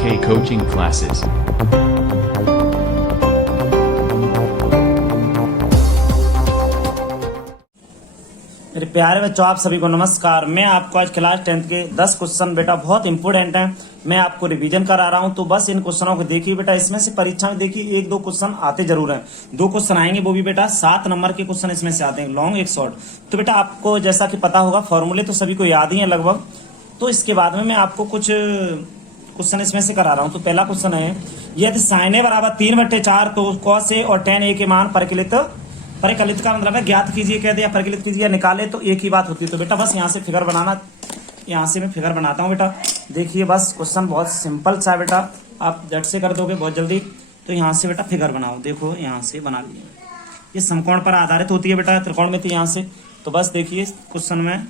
K Coaching Classes. मेरे प्यारे बच्चों, आप सभी को नमस्कार। मैं आपको आज क्लास 10th के 10 क्वेश्चन बेटा बहुत इंपोर्टेंट हैं, मैं आपको रिवीजन करा रहा हूं। तो बस इन क्वेश्चनों को देखिए बेटा। इसमें से परीक्षा में देखिए 1-2 क्वेश्चन आते जरूर हैं। 2 क्वेश्चन आएंगे, वो भी बेटा 7 नंबर के क्वेश्चन इसमें से आते हैं, लॉन्ग एक शॉर्ट। तो बेटा आपको जैसा कि पता होगा, फॉर्मूले तो सभी को याद ही है लगभग। तो इसके बाद में मैं आपको कुछ क्वेश्चन इसमें से करा रहा हूँ। तो पहला क्वेश्चन है, यदि साइन ए बराबर 3/4 तो कॉस ए और tan ए के मान परिकलित का मतलब है ज्ञात कीजिए कहते हैं, परिकलित कीजिए या निकाले, तो एक ही बात होती है। तो बेटा बस यहाँ से फिगर बनाना, यहाँ से मैं फिगर बनाता हूँ बेटा। देखिए बस क्वेश्चन बहुत सिंपल सा है बेटा, आप झट से कर दोगे बहुत जल्दी। तो यहाँ से बेटा फिगर बनाओ, देखो यहाँ से बना लिया। ये समकोण पर आधारित होती है बेटा, त्रिकोण में थी यहाँ से। तो बस देखिए क्वेश्चन में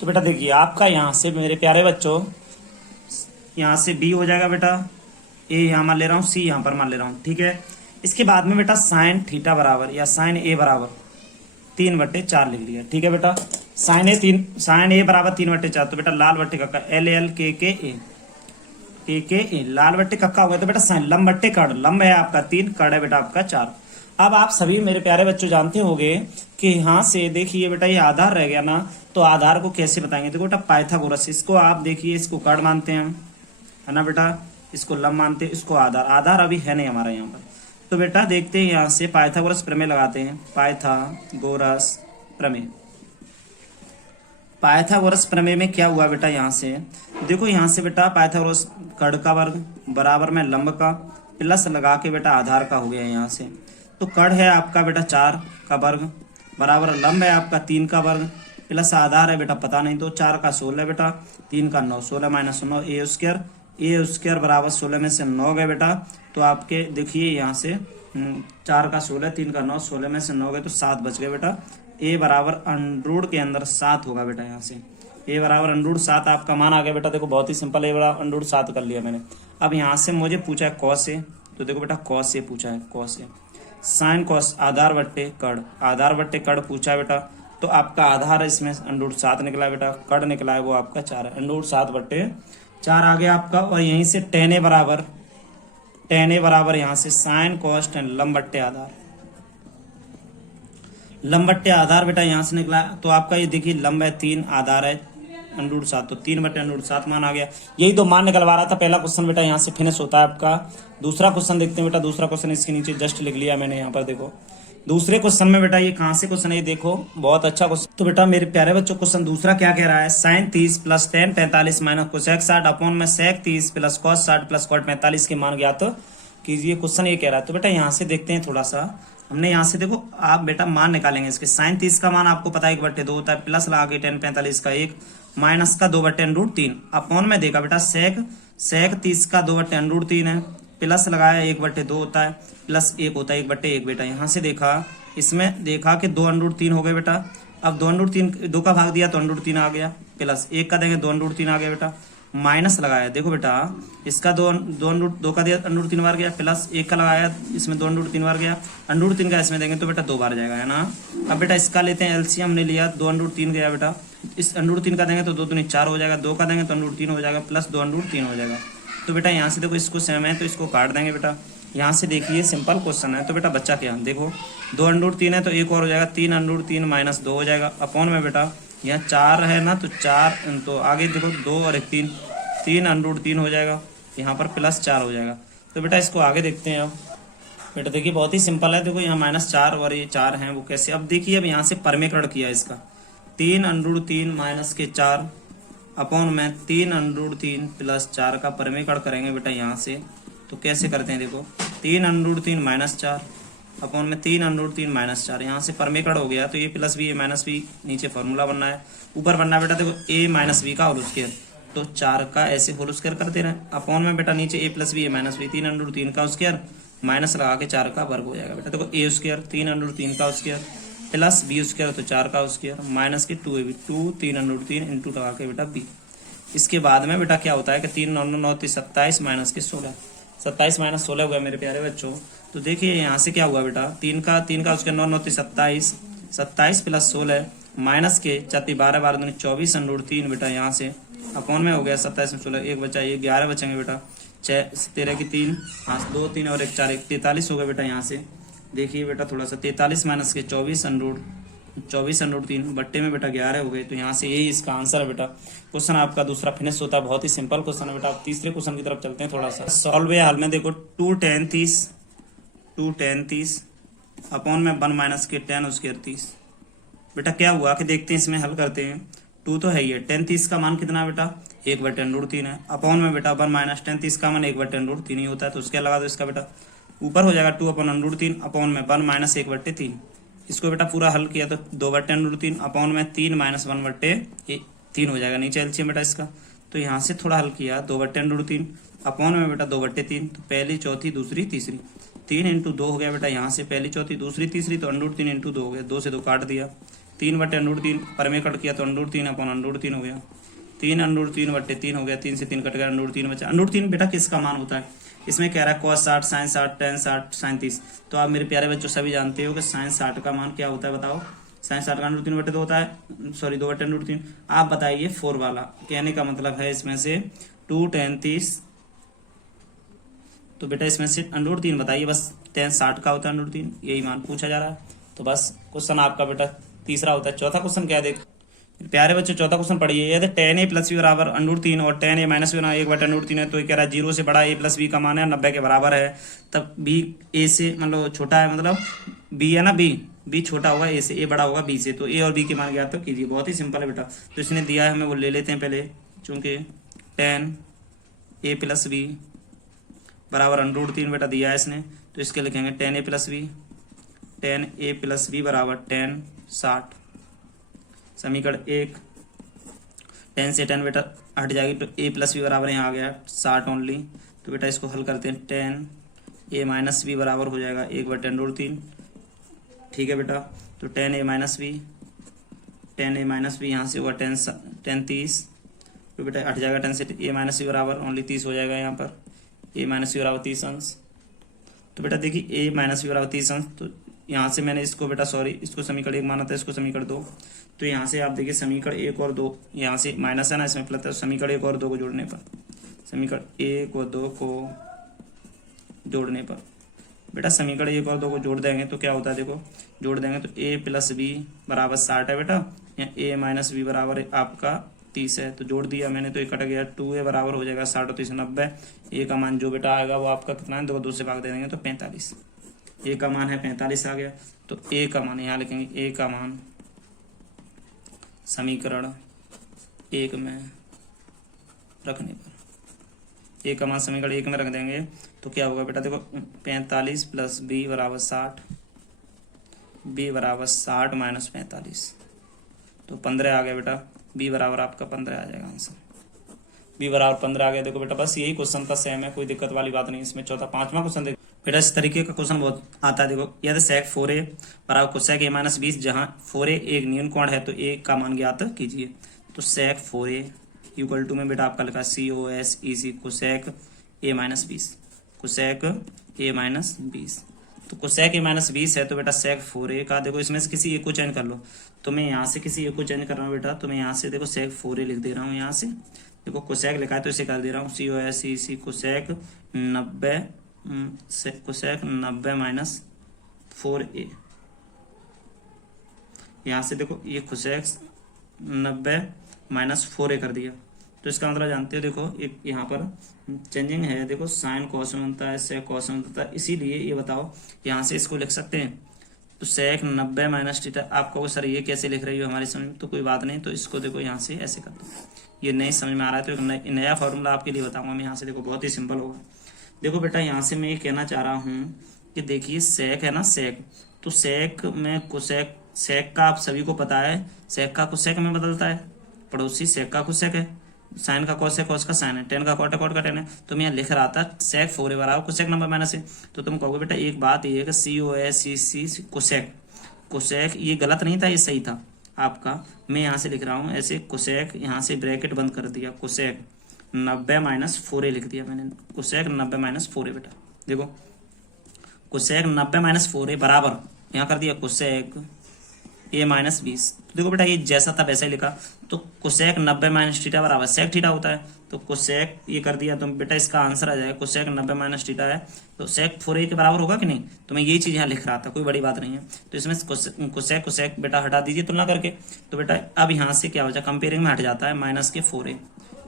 तो बेटा देखिए आपका यहाँ से मेरे प्यारे बच्चों, यहाँ से बी हो जाएगा बेटा, ए यहाँ मान ले रहा हूँ, सी यहाँ पर मान ले रहा हूँ, ठीक है। इसके बाद में बेटा साइन थीटा बराबर या साइन ए बराबर 3/4 लिख लिया, ठीक है बेटा। साइन ए बराबर 3/4। तो बेटा लाल बट्टे कक्का LL के लाल बट्टे कक्का हो गया। तो बेटा साइन लंब बट्टे कड़, लंब है आपका 3, कड़ है बेटा आपका 4। अब आप सभी मेरे प्यारे बच्चों जानते होंगे कि यहाँ से देखिए बेटा ये आधार रह गया ना, तो आधार को कैसे बताएंगे। देखो बेटा पाइथागोरस, इसको आप देखिए, इसको कड़ मानते हैं है ना बेटा, इसको लंब मानते हैं, इसको आधार अभी है नहीं हमारा यहाँ पर। तो बेटा देखते हैं यहाँ से पाइथागोरस प्रमेय लगाते हैं। पाइथागोरस प्रमेय में क्या हुआ बेटा, यहाँ से देखो, यहाँ से बेटा पाइथागोरस कड़ का वर्ग बराबर में लंब का प्लस लगा के बेटा आधार का हो गया यहाँ से। तो कड़ है आपका बेटा 4 का वर्ग बराबर लंब है आपका 3 का वर्ग प्लस आधार है बेटा पता नहीं, तो 4 का 16 बेटा, 3 का 9, 16 - 9 ए स्क्वायर बराबर 16 में से 9 गए बेटा। तो आपके देखिए यहाँ से 4 का 16, 3 का 9, 16 में से 9 गए तो 7 बच गए बेटा। ए बराबर अंडरूट के अंदर 7 होगा बेटा। यहाँ से ए बराबर अंडरूट 7 आपका मान आ गया बेटा। देखो बहुत ही सिंपल, ए बराबर अंडरूट 7 कर लिया मैंने। अब यहाँ से मुझे पूछा है कॉस ए, तो देखो बेटा कॉस ए पूछा है, कॉस ए साइन कॉस आधार बट्टे कड़ पूछा है बेटा। तो आपका आधार है इसमें अंडरूट 7 निकला बेटा, कड़ निकला है वो आपका 4 है, अंडरूट 7/4 आ गया आपका। और यहीं से tan ए बराबर यहाँ से साइन कॉस tan लंब बट्टे आधार बेटा यहाँ से निकला। तो आपका ये देखिए लंब है 3, आधार है अंडरूट 7, तो 3/√7 मान आ गया। यही तो मान निकलवा रहा था। पहला क्वेश्चन बेटा यहाँ से फिनिश होता है आपका। दूसरा क्वेश्चन देखते हैं बेटा। दूसरा क्वेश्चन इसके नीचे जस्ट लिख लिया मैंने यहाँ पर, देखो दूसरे क्वेश्चन में बेटा ये कहाँ से क्वेश्चन है, ये देखो बहुत अच्छा क्वेश्चन। तो बेटा मेरे प्यारे बच्चों क्वेश्चन दूसरा क्या कह रहा है, sin 30 + tan 45 - cosec 60 अपॉन में sec 30 + cos 60 + cot 45 के मान ज्ञात कीजिए। क्वेश्चन ये कह रहा है। तो बेटा यहाँ से देखते हैं थोड़ा सा, हमने यहाँ से देखो आप बेटा मान निकालेंगे इसके। sin 30 का मान आपको पता है 1/2 होता है, प्लस लगा के tan 45 का 1 माइनस का 2/√3 अपॉन में देखा बेटा sec 30 का 2/√3 है, प्लस लगाया 1/2 होता है, प्लस 1 होता है 1/1 बेटा। यहाँ से देखा, इसमें देखा कि 2√3 हो गए बेटा। अब 2√3 2 का भाग दिया तो √3 आ गया, प्लस 1 का देंगे 2√3 आ गया बेटा, माइनस लगाया देखो बेटा इसका 2 का दिया √3 बार गया, प्लस 1 का लगाया इसमें 2√3 बार गया, √3 का इसमें देंगे तो बेटा 2 बार जाएगा है ना। अब बेटा इसका लेते हैं एलसीएम, हमने लिया 2√3 गया बेटा, इस √3 का देंगे तो 2 दूनी 4 हो जाएगा, 2 का देंगे तो √3 हो जाएगा, प्लस 2√3 हो जाएगा। तो बेटा यहाँ से देखो इसको सेम है तो इसको काट देंगे बेटा। यहाँ से देखिए सिंपल क्वेश्चन है। तो बेटा बच्चा क्या देखो 2√3 है तो 1 और हो जाएगा, 3√3 - 2 हो जाएगा अपॉन में बेटा यहाँ 4 है ना, तो 4 तो आगे देखो 2 और 1 3√3 हो जाएगा, यहाँ पर प्लस 4 हो जाएगा। तो बेटा इसको आगे देखते हैं। अब बेटा देखिए बहुत ही सिंपल है, देखो यहाँ -4 और ये 4 हैं वो कैसे। अब देखिए अब यहाँ से परमेकरण किया इसका, 3√3 - 4 अपॉन में 3√3 + 4 का परमेकरण करेंगे बेटा यहाँ से। तो कैसे करते हैं देखो 3√3 - 4 अपॉन में 3√3 - 4, यहाँ से परमेकरण हो गया। तो ये प्लस बी, ये माइनस बी, नीचे फॉर्मूला बनना है, ऊपर बनना है बेटा देखो a - b का होल स्क्वायर, तो 4 का ऐसे होल स्क्वायर करते रहे अपॉन में बेटा नीचे a + b, a - b, 3√3 का स्क्वायर माइनस लगा के 4 का वर्ग हो जाएगा बेटा। देखो a स्क्वायर 3√3 का स्क्वायर प्लस b स्क्वायर तो 4 का स्क्वायर माइनस के 2ab 2 3√3 इंटू लगा के बेटा b। इसके बाद में बेटा क्या होता है कि 3 9 9 27 माइनस के 16, 27 - 16 हुआ मेरे प्यारे बच्चों। तो देखिए यहाँ से क्या हुआ बेटा, 3 का उसके 9 9 27 27 प्लस 16 माइनस के 12 12 दूनी 24 अंडूर 3 बेटा यहाँ से अपॉन में हो गया 27 में 16 एक बचा, ये 11 बचेंगे बेटा, 6 13 की 3, हाँ 2 3 और 1 4 1 43 हो गया बेटा। यहाँ से देखिए बेटा थोड़ा सा 43 माइनस के 24 अंडूर 3 बट्टे में बेटा 11 हो गए। तो यहाँ से यही इसका आंसर है बेटा। क्वेश्चन आपका दूसरा फिनिश होता है, बहुत ही सिंपल क्वेश्चन है बेटा। आप तीसरे क्वेश्चन की तरफ चलते हैं थोड़ा सा सॉल्व है। हाल में देखो 2 tan 30 अपॉन में 1 माइनस के tan स्क्वायर 30 बेटा क्या हुआ कि देखते हैं, इसमें हल करते हैं। 2 तो है ही है, tan 30 का मान कितना है बेटा 1/√3 है, अपॉन में बेटा 1 माइनस tan 30 का मान 1/√3 ही होता है। तो उसके लगा दो इसका बेटा, ऊपर हो जाएगा 2/√3 अपॉन में 1 माइनस 1/3। इसको बेटा पूरा हल किया तो 2/√3 अपॉन में 3 माइनस 1/3 हो जाएगा। नीचे एलसीएम बेटा इसका, तो यहाँ से थोड़ा हल किया 2/√3 अपॉन में बेटा 2/3, तो पहली चौथी दूसरी तीसरी 3 × 2 हो गया बेटा। यहाँ से पहली चौथी दूसरी तीसरी तो √3 × 2 हो गया, 2 से 2 काट दिया, 3/√3 पर में कट किया तो √3 अपॉन √3 हो गया, 3/3/3 हो गया, 3 से 3 कट गया, √3 बचा। √3 बेटा किसका मान होता है, इसमें कह रहा है cos 60 sin 60 tan 60 sin 30। तो आप मेरे प्यारे बच्चों सभी जानते हो कि sin 60 का मान क्या होता है, बताओ। sin 60 का √3/2 होता है, सॉरी 2/√3। आप बताइए 4 वाला, कहने का मतलब है इसमें से 2 tan 30, तो बेटा इसमें से √3 बताइए, बस tan 60 का होता है √3, यही मान पूछा जा रहा है। तो बस क्वेश्चन आपका बेटा तीसरा होता है। चौथा क्वेश्चन क्या है देख प्यारे बच्चों, चौथा क्वेश्चन पढ़िए। यदि tan a + b बराबर √3 और tan a - b 1/√3 है, तो ये कह रहा है 0 से बड़ा a + b का मान है 90 के बराबर है, तब b a से मतलब छोटा है, मतलब b है ना, b छोटा होगा a से, a बड़ा होगा b से। तो a और b के मान ज्ञात तो कीजिए, बहुत ही सिंपल है बेटा। तो इसने दिया है हमें, वो ले लेते हैं पहले, चूंकि tan a + b बराबर √3 बेटा दिया है इसने, तो इसके लिखेंगे tan a + b बराबर tan 60। समीकरण 1, tan से tan बेटा हट जाएगी, तो a + b बराबर यहाँ आ गया 60 ओनली। तो बेटा इसको हल करते हैं, tan a - b बराबर हो जाएगा 1/√3। ठीक है बेटा, तो tan a - b यहाँ से होगा tan 30, तो बेटा हट जाएगा, tan से a - b बराबर ओनली 30 हो जाएगा यहाँ पर, a - b बराबर 30 अंश। तो बेटा देखिए a - b बराबर 30 अंश, तो यहाँ से मैंने इसको बेटा सॉरी इसको समीकरण 1 माना था, इसको समीकरण 2। तो यहाँ से आप देखिए समीकरण 1 और 2, यहाँ से माइनस है ना, इसमें प्लस है, समीकरण 1 और 2 को जोड़ने पर, समीकरण 1 और 2 को जोड़ने पर बेटा समीकरण 1 और 2 को जोड़ देंगे तो क्या होता है, देखो जोड़ देंगे तो a + b बराबर 60 है बेटा, या a - b बराबर आपका 30 है। तो जोड़ दिया मैंने, तो ये कट गया, 2a बराबर हो जाएगा 60 और 30 90। a का मान जो बेटा आएगा वो आपका कितना है, 2 से भाग दे देंगे तो 45। a का मान है 45 आ गया। तो a का मान यहाँ लिखेंगे, a का मान समीकरण 1 में रखने पर, a का मान समीकरण 1 में रख देंगे तो क्या होगा बेटा, देखो 45 + b बराबर 60, b बराबर 60 - 45, तो 15 आ गया बेटा, b बराबर आपका 15 आ जाएगा आंसर, b बराबर 15 आ गया। देखो बेटा बस यही क्वेश्चन था, सेम है, कोई दिक्कत वाली बात नहीं इसमें। चौथा 5वां क्वेश्चन देखो बेटा, इस तरीके का क्वेश्चन बहुत आता है। देखो यदि sec 4a बराबर cosec a - 20, जहाँ 4a एक न्यून कोण है तो a का मान ज्ञात कीजिए। तो sec 4a = में बेटा आपका लिखा cos EC cosec a - 20, cosec a - 20। तो cosec a - 20 है, तो बेटा sec 4a का देखो इसमें से किसी एक को चेंज कर लो। तो मैं यहाँ से किसी एक को चेंज कर रहा हूँ बेटा, तो मैं यहाँ से देखो sec 4a लिख दे रहा हूँ। यहाँ से देखो cosec लिखा है तो इसे कर दे रहा हूँ cos EC cosec 90 - 4a। यहाँ से देखो ये cosec 90 - 4a कर दिया। तो इसका मतलब जानते हो, देखो एक यहाँ पर चेंजिंग है, देखो साइन कॉस में बनता है, sec कॉस में बनता है, इसीलिए ये बताओ यहाँ से इसको लिख सकते हैं। तो sec 90 - थीटा, आपका वो सर ये कैसे लिख रही हो हमारी समझ में, तो कोई बात नहीं, तो इसको देखो यहाँ से ऐसे कर दो। ये नहीं समझ में आ रहा है तो एक नया फॉर्मूला आपके लिए बताऊंगा मैं यहाँ से, देखो बहुत ही सिंपल होगा। देखो बेटा यहाँ से मैं ये कहना चाह रहा हूँ कि देखिए sec है ना, sec, तो sec में cosec, sec का आप सभी को पता है, sec का cosec में बदलता है, पड़ोसी sec का cosec है, साइन का cos है, cos का साइन है, tan का cot है, cot का tan है। तो मैं यहाँ लिख रहा था sec 4a बराबर cosec 90 - a। तो तुम कहोगे बेटा एक बात ये है कि cos cosec, cosec ये गलत नहीं था, ये सही था आपका। मैं यहाँ से लिख रहा हूँ ऐसे, cosec यहाँ से ब्रैकेट बंद कर दिया, cosec 90 - 4a लिख दिया मैंने, cosec 90 - 4a बेटा। देखो cosec 90 - 4a बराबर यहाँ कर दिया cosec ए माइनस 20। तो देखो बेटा ये जैसा था वैसा ही लिखा। तो कोसेक 90 माइनस थीटा बराबर सेक थीटा होता है। तो कोसेक ये कर दिया तो बेटा इसका आंसर आ जाएगा कोसेक 90 माइनस थीटा है तो सेक 4a के बराबर होगा कि नहीं। तो मैं यही चीज यहाँ लिख रहा था, कोई बड़ी बात नहीं है। तो इसमें कोसेक कोसेक बेटा हटा दीजिए तुलना करके। तो बेटा अब यहाँ से क्या हो जाए, कंपेयरिंग में हट जाता है माइनस के 4a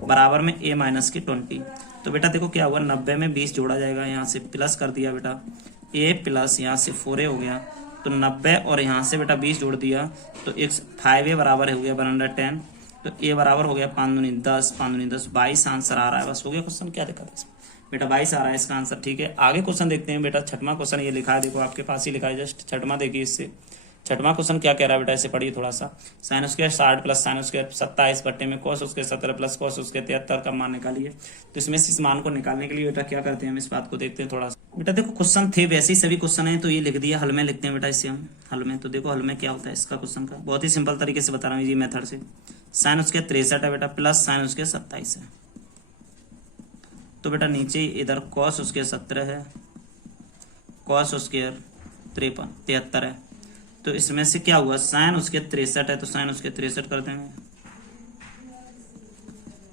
बराबर में a माइनस के 20। तो बेटा देखो क्या हुआ, 90 में 20 जोड़ा जाएगा, यहाँ से प्लस कर दिया बेटा a प्लस यहाँ से 4a हो गया। तो 90 और यहाँ से बेटा 20 जोड़ दिया तो एक 5a बराबर हो गया 110। तो a बराबर हो गया 5 दूनी 10, 5 दूनी 10, 22 आंसर आ रहा है। बस हो गया क्वेश्चन, क्या दिक्कत है इसमें बेटा, 22 आ रहा है इसका आंसर। ठीक है, आगे क्वेश्चन देखते हैं बेटा। छठवां क्वेश्चन ये लिखा है, देखो आपके पास ही लिखा है, जस्ट छठवां देखिए। इससे छठवां क्वेश्चन क्या कह रहा है बेटा, इसे पढ़िए थोड़ा सा। Sine square 60 plus sine square 27 बट्टे में कॉस उसके 17 प्लस कॉस उसके 73 का मान निकालिए। तो इसमें से इस मान को निकालने के लिए बेटा क्या करते हैं, हम इस बात को देखते हैं थोड़ा सा। बेटा देखो क्वेश्चन थे वैसे ही सभी क्वेश्चन है, तो ये लिख दिया, हल में लिखते हैं बेटा इसे हम हल में। तो देखो हल में क्या होता है इसका क्वेश्चन का, बहुत ही सिंपल तरीके से बता रहा हूँ ये मेथड से। साइन उसके 63 है बेटा प्लस साइन उसके 27 है। तो बेटा नीचे इधर कॉस उसके 17 है, कॉस उसके 73 है। तो इसमें से क्या हुआ, साइन उसके 63 है तो साइन उसके 63 कर देंगे।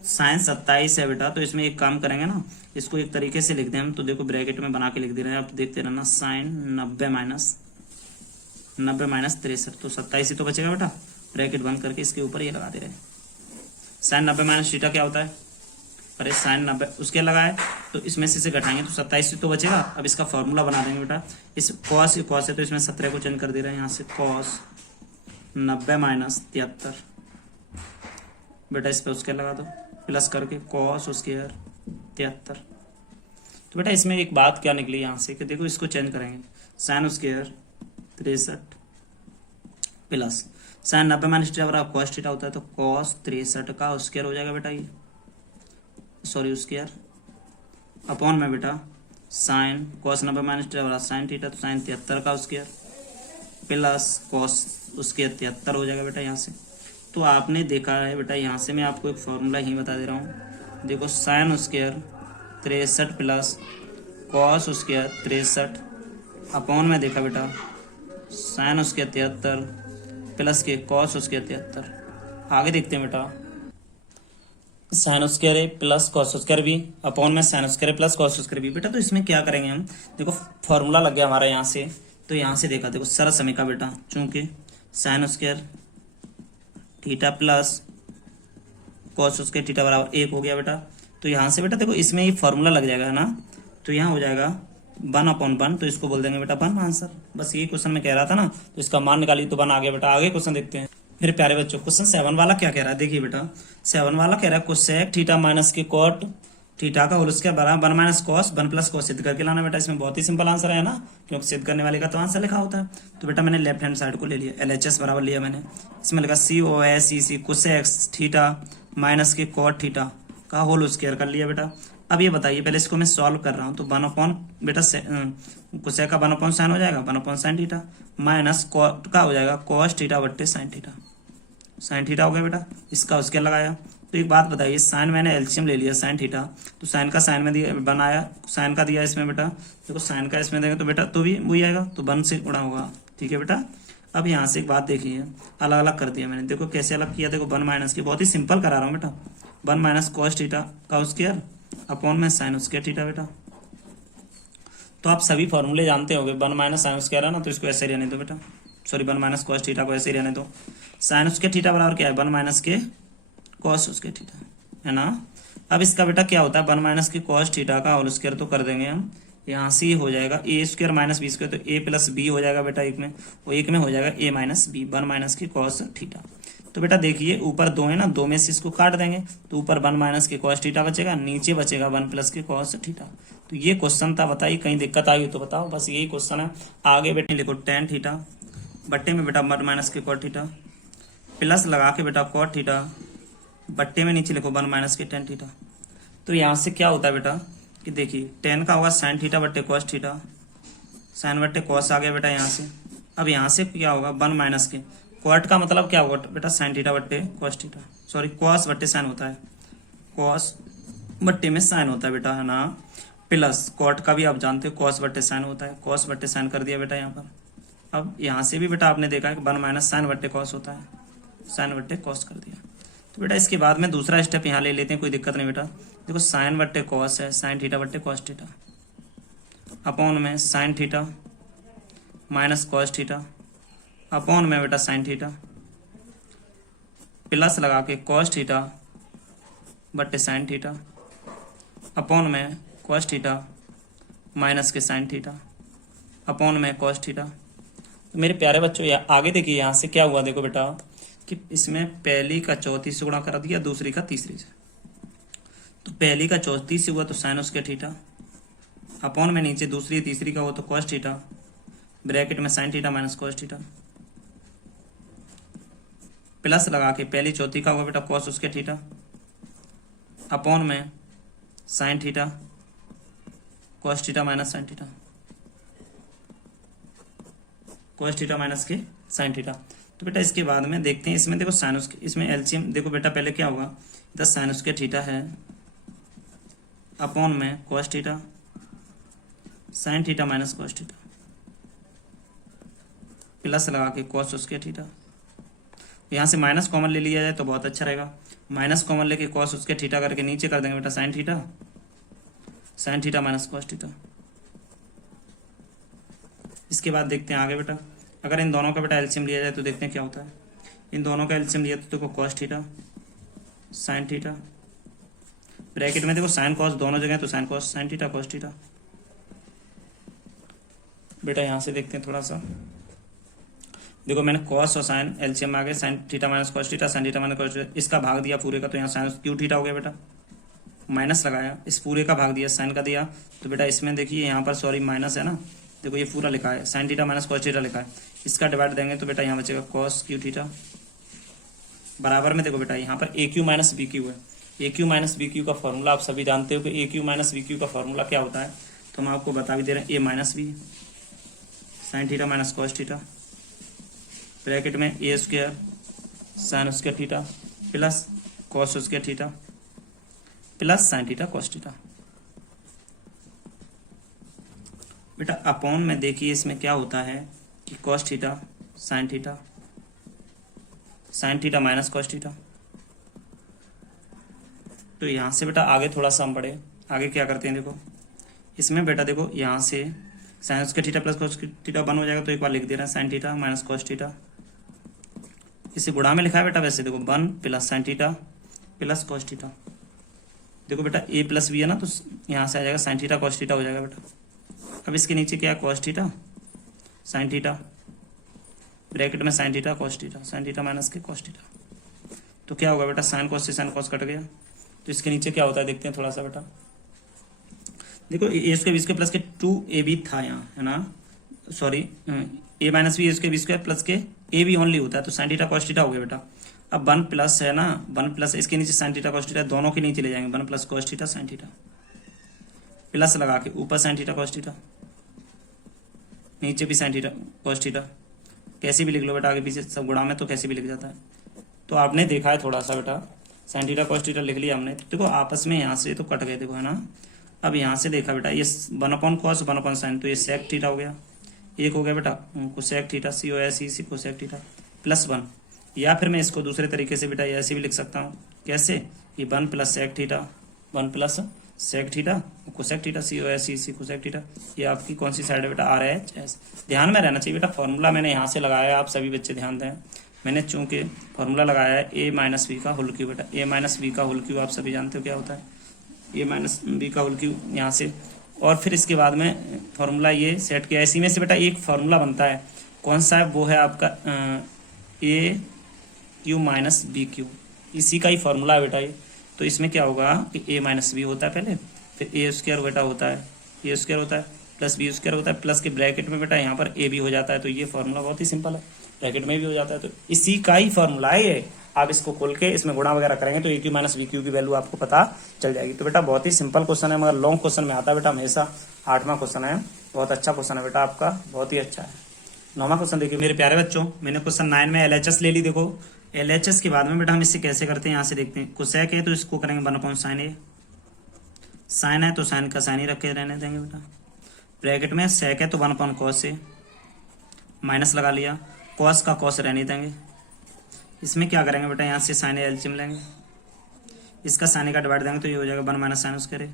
साइन 27 है बेटा, तो इसमें एक काम करेंगे ना, इसको एक तरीके से लिख दें हम। तो देखो ब्रैकेट में बना के लिख दे रहे हैं, आप देखते रहना। साइन 90 माइनस 63, तो 27 ही तो बचेगा बेटा। ब्रैकेट बंद करके इसके ऊपर ये लगा दे रहे हैं। साइन 90 माइनस थीटा क्या होता है, अरे साइन 90 उसके लगाए तो इसमें से घटाएंगे तो 27 तो बचेगा। अब इसका फॉर्मूला बना देंगे बेटा। इस कॉस है तो इसमें 17 को चेंज कर दे रहे हैं यहाँ से, कॉस 90 माइनस 73 बेटा इस पे उसके लगा दो प्लस करके कॉस उसके 73। तो बेटा इसमें एक बात क्या निकली यहाँ से कि देखो इसको चेंज करेंगे, साइन उसके 63 प्लस साइन 90 माइनस थीटा बराबर कॉस थीटा होता है। तो कॉस 63 का स्क्वायर हो जाएगा बेटा, ये सॉरी स्क्वायर अपॉन में बेटा साइन कॉस 90 माइनस थीटा बराबर साइन थीटा, तो साइन 73 का स्क्वायर प्लस कॉस उसके 73 हो जाएगा बेटा यहाँ से। तो आपने देखा है बेटा, यहाँ से मैं आपको एक फॉर्मूला ही बता दे रहा हूँ। देखो साइन स्क्वायर 63 प्लस कॉस उसके 63 अपॉन में देखा बेटा साइन उसके 73 प्लस के कॉस उसके 73। आगे देखते हैं बेटा, साइन स्क्वायर है प्लस कॉस स्क्वायर भी अपॉन में sine square plus cos square भी। बेटा तो इसमें क्या करेंगे हम, देखो फॉर्मूला लग गया हमारा यहाँ से। तो यहाँ से देखा देखो सरल समय का बेटा, चूंकि sign square theta plus cos square theta बराबर 1 हो गया बेटा। तो यहाँ से बेटा देखो इसमें ये फॉर्मूला लग जाएगा है ना। तो यहाँ हो जाएगा 1/1, तो इसको बोल देंगे बेटा 1 आंसर। बस यही क्वेश्चन में कह रहा था ना, तो इसका मान निकाली तो 1 आ गया बेटा। आगे क्वेश्चन देखते हैं मेरे प्यारे बच्चों। क्वेश्चन 7 वाला क्या कह रहा है, देखिए बेटा 7 वाला कह रहा है कोसेक थीटा माइनस के कॉट थीटा का होल स्क्वायर बराबर 1 माइनस कॉस 1 प्लस कॉस सिद्ध करके लाना। बेटा इसमें बहुत ही सिंपल आंसर है ना, क्योंकि सिद्ध करने वाले का तो आंसर लिखा होता है। तो बेटा मैंने लेफ्ट हैंड साइड को ले लिया, LHS बराबर लिया मैंने। इसमें लिखा COSEC कोसेक थीटा माइनस के कॉट थीटा का होल स्क्वायर कर लिया बेटा। अब ये बताइए, पहले इसको मैं सॉल्व कर रहा हूँ। तो 1 अपॉन बेटा कोसेक का 1 अपॉन साइन हो जाएगा 1 upon sine theta minus cot का हो जाएगा कॉस थीटा बट्टे साइन थीटा। साइन थीटा हो गया बेटा, इसका उसके लगाया। तो एक बात बताइए, साइन मैंने एलसीएम ले लिया साइन थीटा, तो साइन का साइन में दिया बनाया, साइन का दिया इसमें बेटा। देखो साइन का इसमें देंगे तो बेटा तो भी वही आएगा, तो 1 से गुणा होगा। ठीक है बेटा, अब यहाँ से एक बात देखिए, अलग अलग कर दिया मैंने। देखो कैसे अलग किया, देखो 1 माइनस की, बहुत ही सिंपल करा रहा हूँ बेटा। 1 माइनस कॉस थीटा का स्क्वायर अपॉन में साइन स्क्वायर थीटा बेटा। तो आप सभी फॉर्मूले जानते होंगे, 1 माइनस साइन स्क्वायर है ना, तो इसको ऐसे रहने दो बेटा। सॉरी 1 माइनस कॉस थीटा को ऐसे ही रहने दो। साइन स्क्वायर थीटा बराबर क्या है, 1 माइनस के कॉस स्क्वायर थीटा है ना। अब इसका बेटा क्या होता है, 1 माइनस के कॉस थीटा का होल स्क्वायर तो कर देंगे हम। यहाँ से हो जाएगा ए स्क्वायर माइनस बी स्क्वायर, तो ए प्लस बी हो जाएगा बेटा एक में, और एक में हो जाएगा ए माइनस बी। 1 माइनस के कॉस थीटा। तो बेटा देखिए ऊपर 2 है ना, 2 में से इसको काट देंगे तो ऊपर 1 माइनस के कॉस थीटा बचेगा, नीचे बचेगा 1 प्लस के कॉस थीटा। तो ये क्वेश्चन था, बताइए कहीं दिक्कत आई तो बताओ, बस यही क्वेश्चन है। आगे बेटे लिखो टेन थीटा बट्टे में बेटा 1 माइनस के कॉट थीटा प्लस लगा के बेटा कॉट थीटा बट्टे में नीचे लिखो 1 माइनस के टेन थीटा। तो यहाँ से क्या होता है बेटा कि देखिए टेन का होगा साइन थीटा बट्टे कॉस थीटा, साइन बट्टे कॉस आ गया बेटा यहाँ से। अब यहाँ से क्या होगा 1 माइनस के कॉट का मतलब क्या होगा बेटा, साइन थीटा बट्टे कॉस थीटा, सॉरी कॉस बट्टे साइन होता है, कॉस बट्टे में साइन होता है बेटा है ना, प्लस कॉट का भी आप जानते हो कॉस बट्टे साइन होता है, कॉस बट्टे साइन कर दिया बेटा यहाँ पर अब यहाँ से भी बेटा आपने देखा है कि 1 माइनस साइन बट्टे कॉस होता है, साइन बट्टे कॉस कर दिया। तो बेटा इसके बाद में दूसरा स्टेप यहाँ ले लेते हैं, कोई दिक्कत नहीं बेटा। देखो साइन बट्टे कॉस है, साइन थीटा बट्टे कॉस थीटा, अपॉन में sign theta minus cos theta, upon में बेटा साइन थीटा, प्लस लगा के कॉस थीटा बट्टे साइन थीटा, अपॉन में कॉस थीटा माइनस के साइन थीटा, अपॉन में कॉस थीटा। तो मेरे प्यारे बच्चों आगे देखिए यहाँ से क्या हुआ, देखो बेटा कि इसमें पहली का चौथी से गुणा कर दिया, दूसरी का तीसरी से। तो पहली का चौथी से हुआ तो साइन उसके थीटा, अपॉन में नीचे दूसरी तीसरी का हुआ तो कॉस थीटा, ब्रैकेट में sign theta minus cos theta, plus लगा के पहली चौथी का हुआ बेटा कॉस उसके थीटा, अपॉन में sign theta cos theta minus sign theta, cos theta minus के साइन थीटा। तो बेटा इसके बाद में देखते हैं, इसमें देखो साइनस, इसमें एलसीएम देखो बेटा पहले क्या होगा, इधर साइनस के थीटा है, अपॉन में cos theta sine theta minus cos theta, plus लगा के कॉस उसके थीटा। यहाँ से माइनस कॉमन ले लिया जाए तो बहुत अच्छा रहेगा, माइनस कॉमन लेके कॉस उसके थीटा करके नीचे कर देंगे बेटा sign theta minus cos theta. इसके बाद देखते हैं आगे बेटा, अगर इन दोनों का बेटा एलसीएम लिया जाए तो देखते हैं क्या होता है। इन दोनों का एलसीएम लिया तो देखो cos theta sine theta, bracket में देखो साइन कॉस दोनों जगह तो sine cos sine theta cos theta. बेटा यहाँ से देखते हैं थोड़ा सा, देखो मैंने कॉस और साइन एलसीएम आ गए, sign theta minus cos theta sine theta minus cos theta, इसका भाग दिया पूरे का तो यहाँ साइन क्यू थीटा हो गया बेटा, माइनस लगाया, इस पूरे का भाग दिया साइन का दिया। तो बेटा इसमें देखिए यहाँ पर सॉरी माइनस है ना, देखो ये पूरा लिखा है sign theta minus cos theta लिखा है, इसका डिवाइड देंगे तो बेटा यहाँ बचेगा कॉस क्यू थीटा बराबर में देखो बेटा यहाँ पर ए क्यू माइनस बी क्यू है। ए क्यू माइनस बी क्यू का फॉर्मूला आप सभी जानते हो कि ए क्यू माइनस बी क्यू का फॉर्मूला क्या होता है, तो हम आपको बता भी दे रहे हैं, a minus b sine theta minus cos theta, bracket में a square sine square theta plus cos square theta plus sine theta cos theta. बेटा अपॉन में देखिए इसमें क्या होता है कि cos theta sine theta minus cos theta. तो यहाँ से बेटा आगे थोड़ा सा हम बढ़े, आगे क्या करते हैं देखो, इसमें बेटा देखो यहाँ से sign square theta plus cos theta 1 हो जाएगा, तो एक बार लिख दे रहे हैं sign theta minus cos theta, इसे गुणा में लिखा है बेटा वैसे देखो 1 plus sine theta plus cos theta. देखो बेटा ए प्लस बी है ना, तो यहाँ से आ जाएगा साइन थीटा कॉस थीटा हो जाएगा बेटा। अब इसके नीचे क्या है cos theta sine theta, bracket में साइन थीटा माइनस के कॉस थीटा। तो क्या होगा बेटा साइन कॉस से साइन कॉस कट गया, तो इसके नीचे क्या होता है देखते हैं थोड़ा सा बेटा। देखो a square b square plus के 2ab था यहाँ है ना, sorry a minus b square b square plus के ए बी ओनली होता है, तो साइन थीटा कॉस थीटा हो गया बेटा। अब 1 प्लस है ना, 1 प्लस इसके नीचे साइन थीटा कॉस थीटा, दोनों के नीचे ले जाएंगे 1 plus cos theta sine theta, plus लगा के ऊपर साइन थीटा कॉस थीटा, नीचे भी साइन थीटा कॉस थीटा, कैसे भी लिख लो बेटा, आगे पीछे सब गुणा में तो कैसे भी लिख जाता है। तो आपने देखा है थोड़ा सा बेटा साइन थीटा कॉस थीटा लिख लिया हमने, देखो आपस में यहाँ से तो कट गए देखो है ना। अब यहाँ से देखा बेटा ये 1 अपॉन कॉस 1 अपॉन साइन, तो ये सेक थीटा हो गया, एक हो गया बेटा cosec theta COSEC cosec theta plus 1, या फिर मैं इसको दूसरे तरीके से बेटा ऐसे भी लिख सकता हूँ, कैसे, ये 1 plus sec theta 1 plus sec theta cosec theta COSEC cosec theta. ये आपकी कौन सी साइड है बेटा RHS, ध्यान में रहना चाहिए बेटा। फॉर्मूला मैंने यहाँ से लगाया है, आप सभी बच्चे ध्यान दें, मैंने चूंकि फॉर्मूला लगाया है a माइनस बी का होल क्यू बेटा, a माइनस बी का होल क्यू आप सभी जानते हो क्या होता है, a माइनस बी का होल क्यू यहाँ से। और फिर इसके बाद में फॉर्मूला ये सेट किया, इसी में से बेटा एक फॉर्मूला बनता है, कौन सा है, वो है आपका ए क्यू माइनस बी क्यू, इसी का ही फॉर्मूला है बेटा ये। तो इसमें क्या होगा कि ए माइनस बी होता है पहले, फिर ए स्क्वायर बेटा होता है, ए स्क्वायर होता है प्लस बी स्क्वायर होता है, प्लस के ब्रैकेट में बेटा यहाँ पर ए भी हो जाता है। तो ये फॉर्मूला बहुत ही सिंपल है, ब्रैकेट में भी हो जाता है, तो इसी का ही फॉर्मूला है ये। आप इसको खोल के इसमें गुणा वगैरह करेंगे तो ए क्यू माइनस बी क्यू की वैल्यू आपको पता चल जाएगी। तो बेटा बहुत ही सिंपल क्वेश्चन है, मगर लॉन्ग क्वेश्चन में आता है बेटा हमेशा। 8वां क्वेश्चन है, बहुत अच्छा क्वेश्चन है बेटा आपका, बहुत ही अच्छा है। 9वां क्वेश्चन देखिए मेरे प्यारे बच्चों, मैंने क्वेश्चन 9 में LHS ले ली। देखो LHS के बाद में बेटा हम इससे कैसे करते हैं, यहाँ से देखते हैं। कोसेक है तो इसको करेंगे 1 अपॉन साइन ए, साइन है तो साइन का साइन ही रख के रहने देंगे बेटा। ब्रैकेट में सेक है तो 1 अपॉन कॉस ए माइनस लगा लिया, कॉस का कॉस रहने देंगे। इसमें क्या करेंगे बेटा, यहाँ से साइन एलसीएम लेंगे, इसका साइन का डिवाइड देंगे तो ये हो जाएगा 1 माइनस साइन स्क्वायर,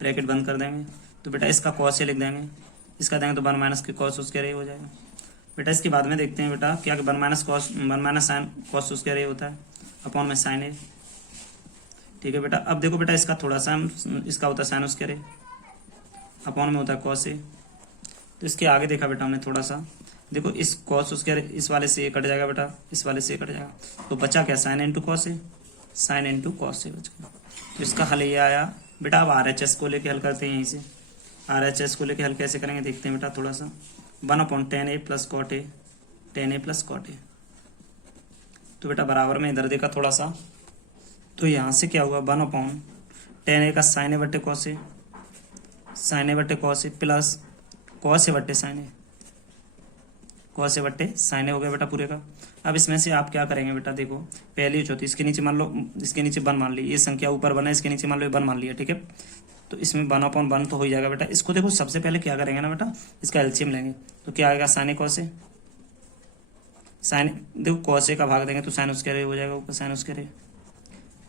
ब्रैकेट बंद कर देंगे। तो बेटा इसका कॉस लिख देंगे, इसका देंगे तो 1 माइनस की कॉस स्क्वायर हो जाएगा। बेटा इसके बाद में देखते हैं बेटा क्या कि 1 माइनस साइन कॉस स्क्वायर होता है अपॉन में साइन ए। ठीक है बेटा, अब देखो बेटा इसका थोड़ा सा इसका होता है साइन स्क्वायर अपॉन में होता है कॉस ए। तो इसके आगे देखा बेटा हमने थोड़ा सा, देखो इस कॉस स्क्वायर इस वाले से कट जाएगा बेटा, इस वाले से कट जाएगा, तो बचा क्या, sine into cos A, sine into cos A बच गया। तो इसका हल ये आया बेटा। अब RHS को लेके हल करते हैं, यहीं से RHS को लेके हल कैसे करेंगे देखते हैं बेटा थोड़ा सा। 1/10a plus cot a, 10a plus cot a. तो बेटा बराबर में इधर देखा थोड़ा सा, तो यहाँ से क्या हुआ 1/10a का साइन ए बट्टे कॉस ए, साइन ए बट्टे cos A plus cos A बट्टे साइन ए, कॉस ए बट्टे साइन ए हो गया बेटा पूरे का। अब इसमें से आप क्या करेंगे बेटा, देखो पहली चौथी इसके नीचे मान लो, इसके नीचे 1 मान ली, ये संख्या ऊपर बना, इसके नीचे मान लो 1 मान लिया। ठीक है, तो इसमें 1/1 तो हो ही जाएगा बेटा। इसको देखो सबसे पहले क्या करेंगे ना बेटा, इसका एलसीएम लेंगे, तो क्या आएगा sign A cos A, sign देखो कॉस ए का भाग देंगे तो साइन स्क्वायर हो जाएगा, ऊपर साइन स्क्वायर,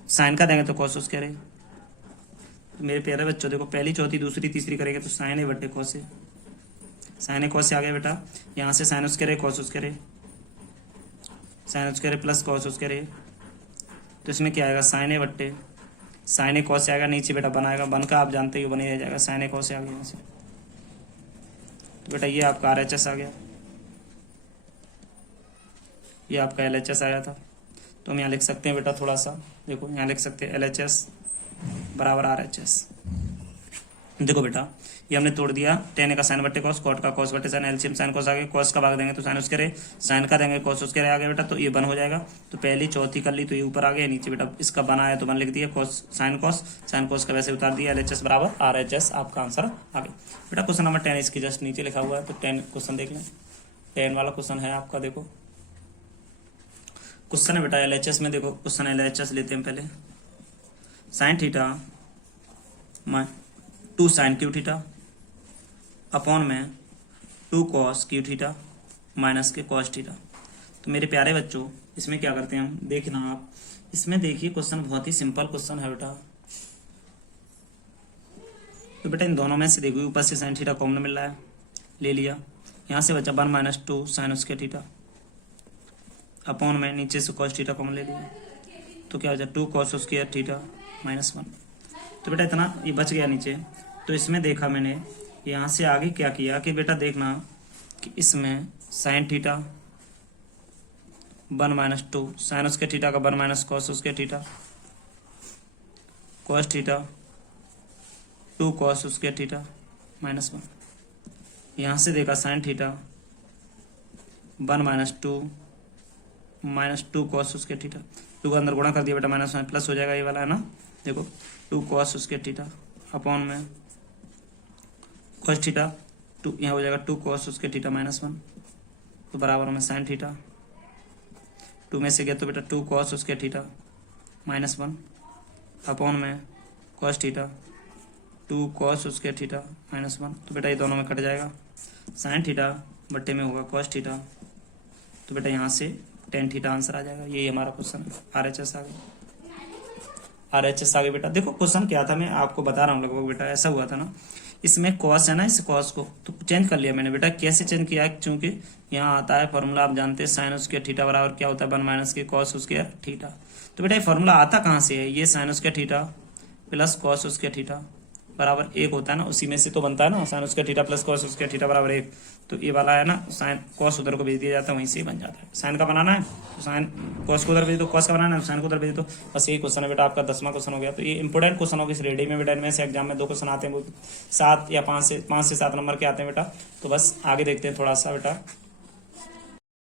साइन का देंगे तो कॉस स्क्वायर। तो मेरे प्यारे बच्चों देखो पहली चौथी दूसरी तीसरी करेंगे तो साइन ए बट्टे cos A, sign A cos से आ गया बेटा, यहाँ से sine square cos square, sine square plus cos square. तो इसमें क्या आएगा साइन ए बट्टे साइन ए कॉस से आएगा, नीचे बेटा बनाएगा, बन का आप जानते ही बन ही जाएगा, साइन ए कॉस से आ गया यहाँ से। तो बेटा ये आपका RHS आ गया, ये आपका LHS आया था। तो हम यहाँ लिख सकते हैं बेटा थोड़ा सा, देखो यहाँ लिख सकते हैं LHS बराबर RHS। देखो बेटा ये हमने तोड़ दिया, 10a का साइन बट्टे कॉस, कॉट का कॉस बट्टे साइन, एलसीएम साइन कॉस आ गया, कॉस का भाग देंगे तो साइन स्क्वायर, साइन का देंगे कॉस स्क्वायर आ गया बेटा। तो ये 1 हो जाएगा, तो पहली चौथी कर ली तो ये ऊपर आ गया, नीचे बेटा इसका 1 आया तो 1 लिख दिया, कॉस साइन कॉस का वैसे उतार दिया, LHS बराबर RHS आपका आंसर आ गया बेटा। क्वेश्चन नंबर 10 इसके जस्ट नीचे लिखा हुआ है, तो 10 क्वेश्चन देख लें। 10 वाला क्वेश्चन है आपका, देखो क्वेश्चन है बेटा LHS में, देखो क्वेश्चन LHS लेते हैं पहले। Sine theta 2 sine cube theta upon में 2 कॉस क्यू थीटा माइनस के कॉस थीटा। तो मेरे प्यारे बच्चों इसमें क्या करते हैं हम, देखना आप इसमें देखिए क्वेश्चन बहुत ही सिंपल क्वेश्चन है बेटा। तो बेटा इन दोनों में से देखो ऊपर से साइन थीटा कॉमन मिल रहा है, ले लिया, यहाँ से बचा 1 - 2 साइन उसके थीटा अपॉन में नीचे से कॉस थीटा कॉमन ले लिया, तो क्या हो जाए 2 कॉस स्क्वायर थीटा -1। तो बेटा इतना ये बच गया नीचे। तो इसमें देखा मैंने यहाँ से आगे क्या किया कि बेटा देखना कि इसमें साइन थीटा 1 - 2 साइन उसके थीटा का 1 - कॉस उसके थीटा, कॉस थीटा 2 कॉस उसके थीटा -1। यहाँ से देखा साइन थीटा 1 - 2 कॉस उसके थीटा, 2 का अंदर गुणा कर दिया बेटा, -1 प्लस हो जाएगा ये वाला है ना, देखो 2 कॉस उसके थीटा अपॉन में कॉस थीटा 2, यहाँ हो जाएगा 2 कॉस उसके थीटा -1, तो बराबर में साइन थीटा 2 में से गया तो बेटा 2 कॉस उसके थीटा -1 अपॉन में कॉस थीटा 2 कॉस उसके थीटा -1। तो बेटा ये दोनों में कट जाएगा, साइन थीटा बट्टे में होगा कॉस थीटा, तो बेटा यहाँ से tan थीटा आंसर आ जाएगा। यही हमारा क्वेश्चन RHS आ गया, RHS आ गया बेटा। देखो क्वेश्चन क्या था मैं आपको बता रहा हूँ, लगभग बेटा ऐसा हुआ था ना, इसमें कॉस है ना, इस कॉस को तो चेंज कर लिया मैंने बेटा। कैसे चेंज किया, क्योंकि यहाँ आता है फॉर्मूला आप जानते हैं साइन स्क्वायर थीटा बराबर क्या होता है 1 - के कॉस स्क्वायर थीटा। तो बेटा ये फॉर्मूला आता कहाँ से है, ये sign square theta plus cos square theta बराबर 1 होता है ना, उसी में से तो बनता है ना, sign square theta plus cos square theta बराबर 1। तो ये वाला है ना साइन कॉस उधर को भेज दिया जाता है, वहीं से ही बन जाता है। साइन का बनाना है तो साइन कॉस को उधर भेज दो, कॉस का बनाना है साइन को उधर भेज दो, बस यही क्वेश्चन है बेटा आपका 10वां क्वेश्चन हो गया। तो ये इंपोर्टेंट क्वेश्चन होगा इस रेडी में बेटा, इनमें से एग्जाम में 2 क्वेश्चन आते हैं, वो 7 या 5 से 7 नंबर के आते हैं बेटा। तो बस आगे देखते हैं थोड़ा सा बेटा।